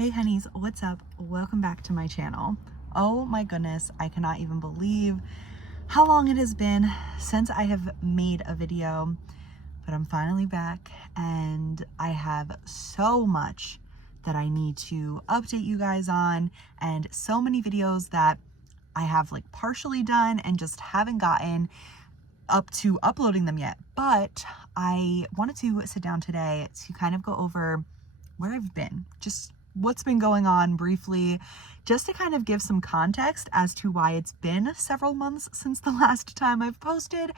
Hey honeys, what's up? Welcome back to my channel. Oh my goodness, I cannot even believe how long it has been since I have made a video, but I'm finally back and I have so much that I need to update you guys on, and so many videos that I have like partially done and just haven't gotten up to uploading them yet. But I wanted to sit down today to kind of go over where I've been, just what's been going on briefly, just to kind of give some context as to why it's been several months since the last time I've posted,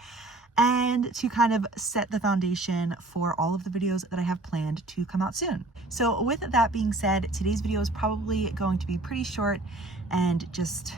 and to kind of set the foundation for all of the videos that I have planned to come out soon. So with that being said, today's video is probably going to be pretty short and just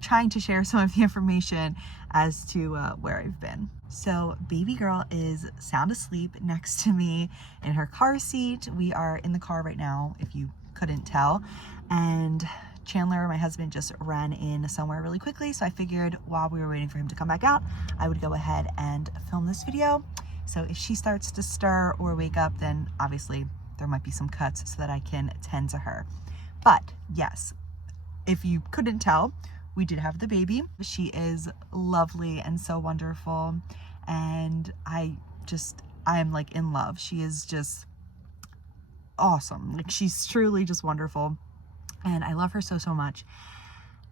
trying to share some of the information as to where I've been. So baby girl is sound asleep next to me in her car seat. We are in the car right now, if you couldn't tell, and Chandler, my husband, just ran in somewhere really quickly, so I figured while we were waiting for him to come back out, I would go ahead and film this video. So if she starts to stir or wake up, then obviously there might be some cuts so that I can tend to her. But yes, if you couldn't tell, we did have the baby. She is lovely and so wonderful, and I am like in love. She is just awesome. Like, she's truly just wonderful, and I love her so much.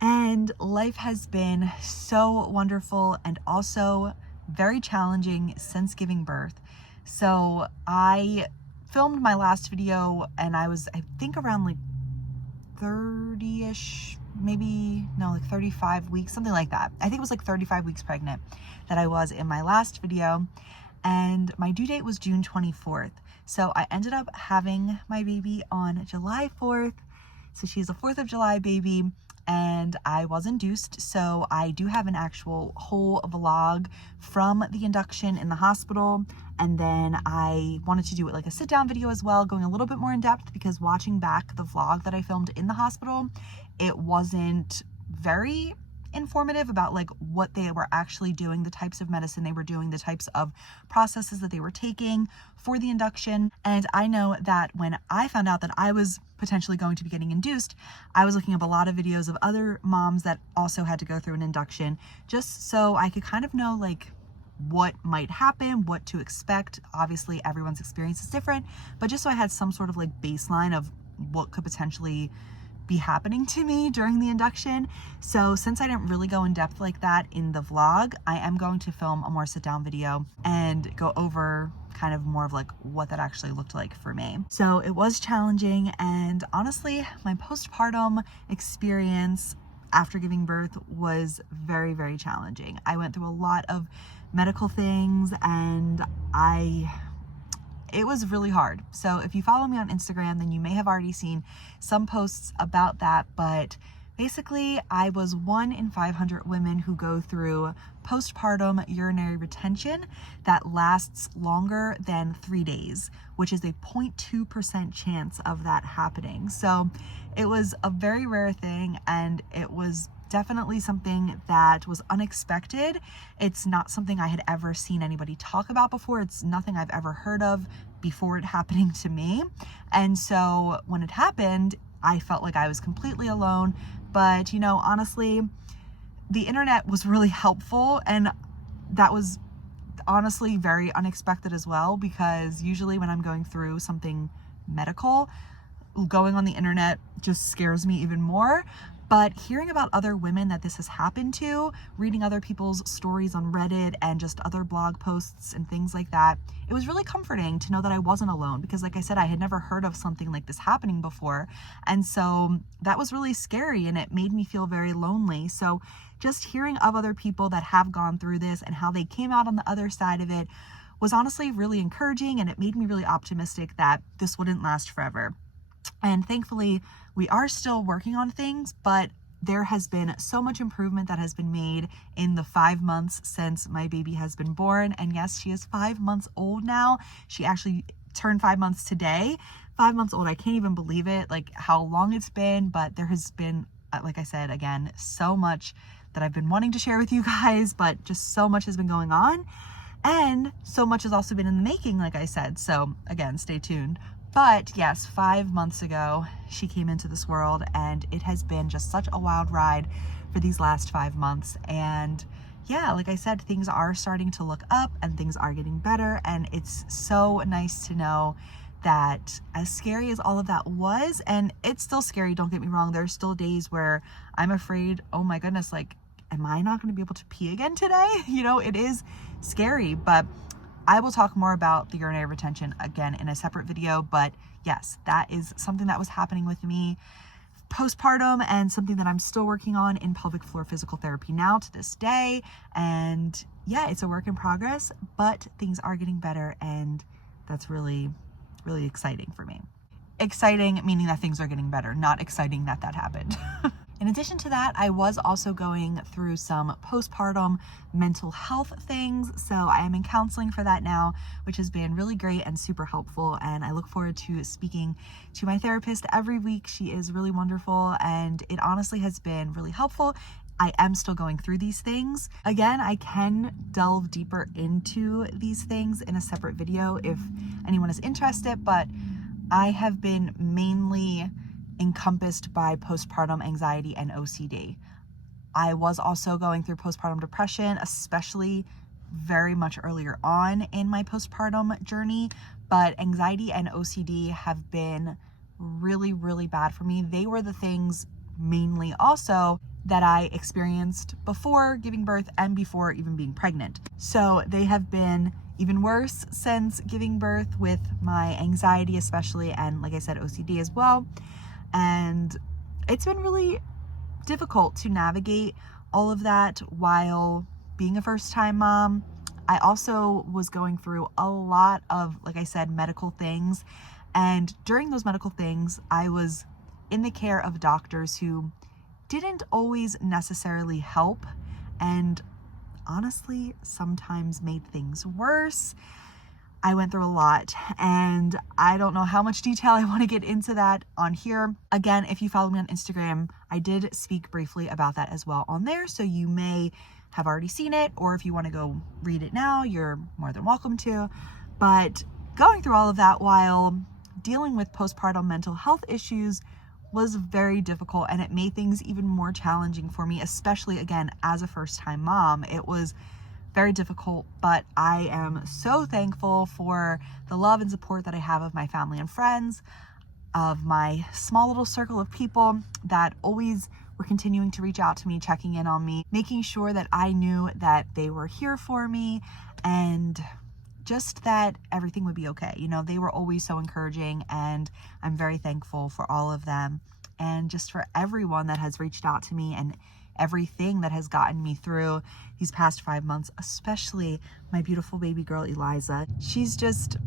And life has been so wonderful and also very challenging since giving birth. So I filmed my last video and I was, I think, around like 30-ish, maybe, no, like 35 weeks, something like that. I think it was like 35 weeks pregnant that I was in my last video, and my due date was June 24th. So I ended up having my baby on July 4th. So she's a 4th of July baby, and I was induced. So I do have an actual whole vlog from the induction in the hospital. And then I wanted to do it like a sit down video as well, going a little bit more in depth, because watching back the vlog that I filmed in the hospital, it wasn't very informative about like what they were actually doing, the types of medicine they were doing, the types of processes that they were taking for the induction. And I know that when I found out that I was potentially going to be getting induced, I was looking up a lot of videos of other moms that also had to go through an induction, just so I could kind of know like what might happen, what to expect. Obviously everyone's experience is different, but just so I had some sort of like baseline of what could potentially be happening to me during the induction. So since I didn't really go in depth like that in the vlog, I am going to film a more sit down video and go over kind of more of like what that actually looked like for me. So it was challenging, and honestly my postpartum experience after giving birth was very, very challenging. I went through a lot of medical things, and it was really hard. So if you follow me on Instagram, then you may have already seen some posts about that. But basically, I was 1 in 500 women who go through postpartum urinary retention that lasts longer than 3 days, which is a 0.2% chance of that happening. So it was a very rare thing, and it was definitely something that was unexpected. It's not something I had ever seen anybody talk about before. It's nothing I've ever heard of before it happening to me. And so when it happened, I felt like I was completely alone. But, you know, honestly, the internet was really helpful, and that was honestly very unexpected as well, because usually when I'm going through something medical, going on the internet just scares me even more. But hearing about other women that this has happened to, reading other people's stories on Reddit and just other blog posts and things like that, it was really comforting to know that I wasn't alone, because like I said, I had never heard of something like this happening before. And so that was really scary, and it made me feel very lonely. So just hearing of other people that have gone through this and how they came out on the other side of it was honestly really encouraging, and it made me really optimistic that this wouldn't last forever. And thankfully, we are still working on things, but there has been so much improvement that has been made in the 5 months since my baby has been born. And yes, she is 5 months old now. She actually turned 5 months today. 5 months old. I can't even believe it, like how long it's been. But there has been, like I said, again, so much that I've been wanting to share with you guys, but just so much has been going on. And so much has also been in the making, like I said. So again, stay tuned. But yes, 5 months ago, she came into this world, and it has been just such a wild ride for these last 5 months. And yeah, like I said, things are starting to look up and things are getting better. And it's so nice to know that as scary as all of that was, and it's still scary, don't get me wrong, there's still days where I'm afraid, oh my goodness, like, am I not going to be able to pee again today? You know, it is scary, but I will talk more about the urinary retention again in a separate video. But yes, that is something that was happening with me postpartum and something that I'm still working on in pelvic floor physical therapy now to this day. And yeah, it's a work in progress, but things are getting better, and that's really, really exciting for me. Exciting meaning that things are getting better, not exciting that that happened. In addition to that, I was also going through some postpartum mental health things. So I am in counseling for that now, which has been really great and super helpful. And I look forward to speaking to my therapist every week. She is really wonderful, and it honestly has been really helpful. I am still going through these things. Again, I can delve deeper into these things in a separate video if anyone is interested, but I have been mainly encompassed by postpartum anxiety and OCD. I was also going through postpartum depression, especially very much earlier on in my postpartum journey, but anxiety and OCD have been really, really bad for me. They were the things mainly also that I experienced before giving birth and before even being pregnant. So they have been even worse since giving birth, with my anxiety especially, and like I said, OCD as well. And it's been really difficult to navigate all of that while being a first-time mom. I also was going through a lot of, like I said, medical things. And during those medical things, I was in the care of doctors who didn't always necessarily help, and honestly, sometimes made things worse. I went through a lot, and I don't know how much detail I want to get into that on here. Again, if you follow me on Instagram, I did speak briefly about that as well on there, so you may have already seen it, or if you want to go read it now, you're more than welcome to. But going through all of that while dealing with postpartum mental health issues was very difficult, and it made things even more challenging for me, especially again as a first-time mom. It was very difficult, but I am so thankful for the love and support that I have of my family and friends, of my small little circle of people that always were continuing to reach out to me, checking in on me, making sure that I knew that they were here for me, and just that everything would be okay. You know, they were always so encouraging, and I'm very thankful for all of them, and just for everyone that has reached out to me and everything that has gotten me through these past 5 months, especially my beautiful baby girl, Eliza. She's just,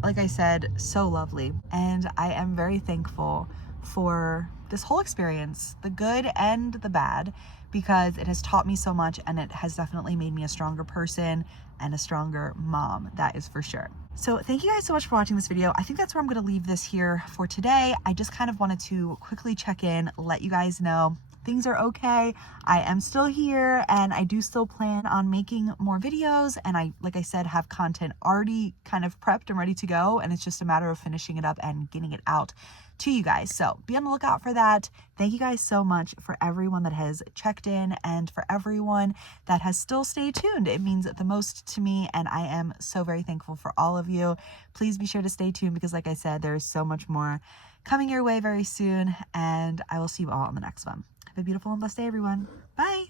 like I said, so lovely. And I am very thankful for this whole experience, the good and the bad, because it has taught me so much, and it has definitely made me a stronger person and a stronger mom, that is for sure. So thank you guys so much for watching this video. I think that's where I'm going to leave this here for today. I just kind of wanted to quickly check in, let you guys know things are okay. I am still here, and I do still plan on making more videos, and I, like I said, have content already kind of prepped and ready to go, and it's just a matter of finishing it up and getting it out to you guys. So be on the lookout for that. Thank you guys so much for everyone that has checked in, and for everyone that has still stayed tuned. It means the most to me, and I am so very thankful for all of you. Please be sure to stay tuned, because like I said, there is so much more coming your way very soon, and I will see you all on the next one. Have a beautiful and blessed day, everyone. Bye.